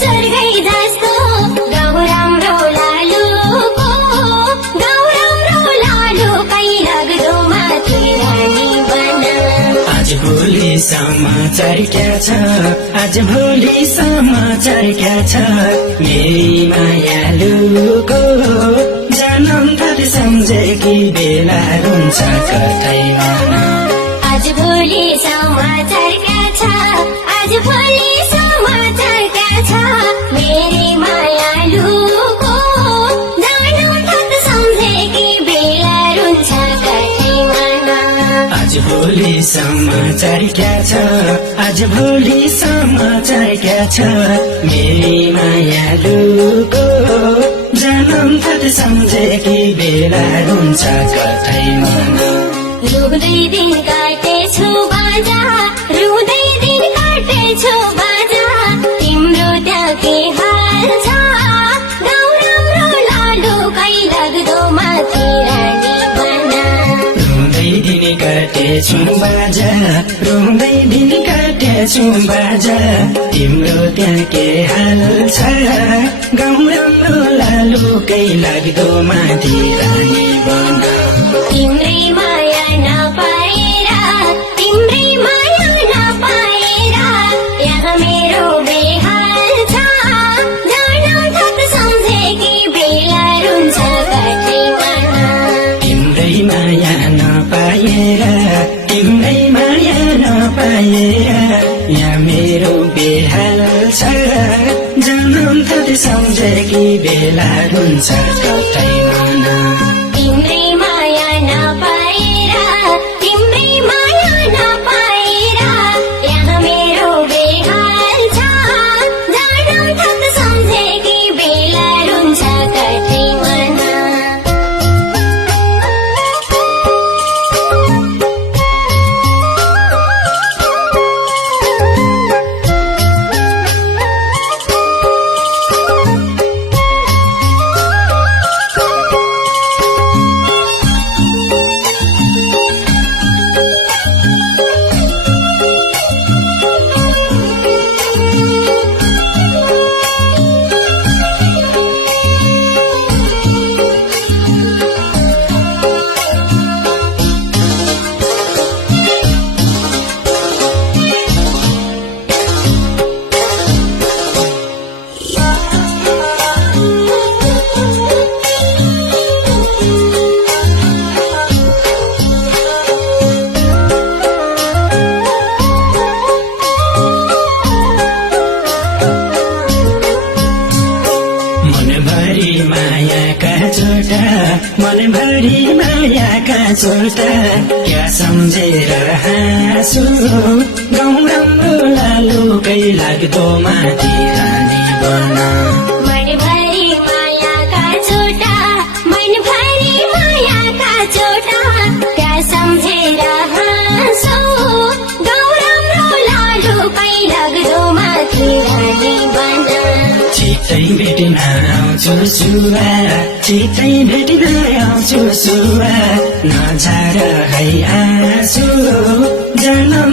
स्वर्गै जस्तो गाउँ राम्रो लालुको गाउँ राम्रो लालुकै लाग्दो माथि रानी बना आज भोलि समाचार क्या छ आज भोलि समाचार क्या छ मेरी मायालुको जन्म थर सम्झेकी बेला रुन्छ कतैमा आज भोलि समाचार क्या छ आज भोलि समाचार क्या छ मेरी मायालुको जानु थत सम्झेकी बेला रुन्छ कतैमा आज भोलि समाचार क्या छ आज भोलि समाचार क्या छ मेरी मायालुको जन्म थर सम्झेकी बेला रुन्छ कतैमा रुँदै दिन काटेछु बाजा रुँदै दिन काटेछु बाजा तिम्रो त्यहाँ के हाल छ गाउँ राम्रो लालुकै लाग्दो माथि रानी बना रुँदै दिन काटेछु बाजा रुँदै दिन काटेछु बाजा तिम्रो त्यहाँ के हाल छ गाउँ राम्रो लालुकै लाग्दो माथि रानी बना तिम्रै माया नपाएर तिम्रै माया नपाएर यहाँ मेरो बेहाल छ जान थत सम्झेकी बेला रुन्छ कतैमा तिम्रै माया नपाएर तिम्रै माया नपाएर यहाँ मेरो बेहाल छ जन्म थर सम्झेकी बेला रुन्छ कतैमा तिम्रै माया नपाएर तिम्रै माया नपाएर यहाँ मेरो बेहाल छ जान थत सम्झेकी बेला रुन्छ कतैमा मनभरि मायाका चोटा क्या सम्झेर हाँसु गाउँ राम्रो लालुकै लाग्दो माथि रानी बना मनभरि मायाका चोटा मनभरि मायाका चोटा क्या सम्झेर हाँसौ गाउँ राम्रो लालुकै लाग्दो माथि रानी बना छिटै भेट्न आउँछु सुवा छिटै भेट्न आउँछु सुवा नझार है आँसु जन्म